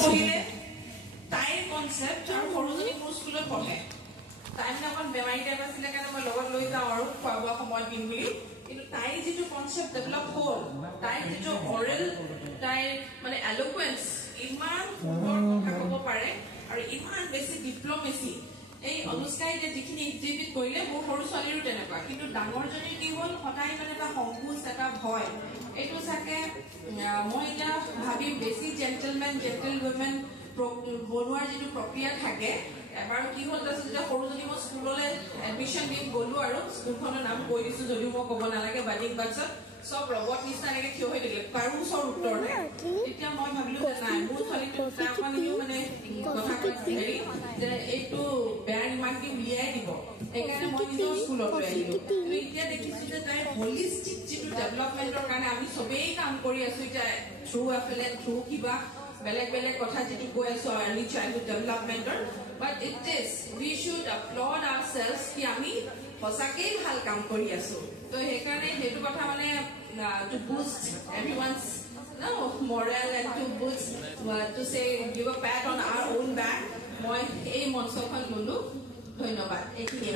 পঢ়িলে তাইৰ কনসেপ্ট আৰু সৰুজনী মোৰ স্কুলত পঢ়ে তাই মানে অকণ বেমাৰী টাইপ আছিলে কাৰণে মই লগত লৈ যাওঁ আৰু খোৱা বোৱা সময়ত দিম বুলি কিন্তু তাইৰ যিটো কনসেপ্ট ডেভেলপ হ'ল তাইৰ যিটো অৰেল তাইৰ মানে এলোকুৱেন্স ইমান সুন্দৰ কথা ক'ব পাৰে আৰু ইমান বেছি ডিপ্ল'মেচি এই অনুষ্কাই যে যিখিনি এক্সিবিট কৰিলে মোৰ সৰু ছোৱালীৰো তেনেকুৱা কিন্তু ডাঙৰজনীৰ কি হ'ল সদায় মানে এটা সংকোচ এটা ভয় এইটো চাগে মই এতিয়া ভাবিম বেছি জেণ্টেলমেন জেণ্টেল উইমেন বনোৱাৰ যিটো প্ৰক্ৰিয়া থাকে এবাৰ কি হ'ল তাৰপিছত যেতিয়া সৰুজনী মই স্কুললৈ এডমিশ্যন দিম গ'লো আৰু স্কুলখনৰ নাম কৈ দিছো যদিও মই ক'ব নালাগে বাদিক বাচ্চাত সব ৰবট নিচিনা এনেকে থিয় হৈ থাকিলে কাৰো ওচৰ উত্তৰ নাই তেতিয়া মই ভাবিলো যে নাই মোৰ ছোৱালীটো অকণমানিও মানে কথা হেৰি যে এইটো বেয়া ইমানকে উলিয়াই দিব সেইকাৰণে মই নিজৰ স্কুলত লৈ আহিলো কিন্তু এতিয়া দেখিছো যে তাইৰ হলিষ্টিক যিটো ডেভেলপমেণ্টৰ কাৰণে আমি চবেই কাম কৰি আছো এতিয়া থ্ৰু এফেলে থ্ৰু কিবা বেলেগ বেলেগ কথা যিটো কৈ আছো আৰ্লি চাইল্ডহুড ডেভেলপমেণ্টৰ but it is we should applaud ourselves কি আমি সঁচাকেই ভাল কাম কৰি আছো তো সেইকাৰণে সেইটো কথা মানে to boost everyone's moral and to say give a pat on our own back মই এই মঞ্চখন ললো ধন্যবাদ এইখিনি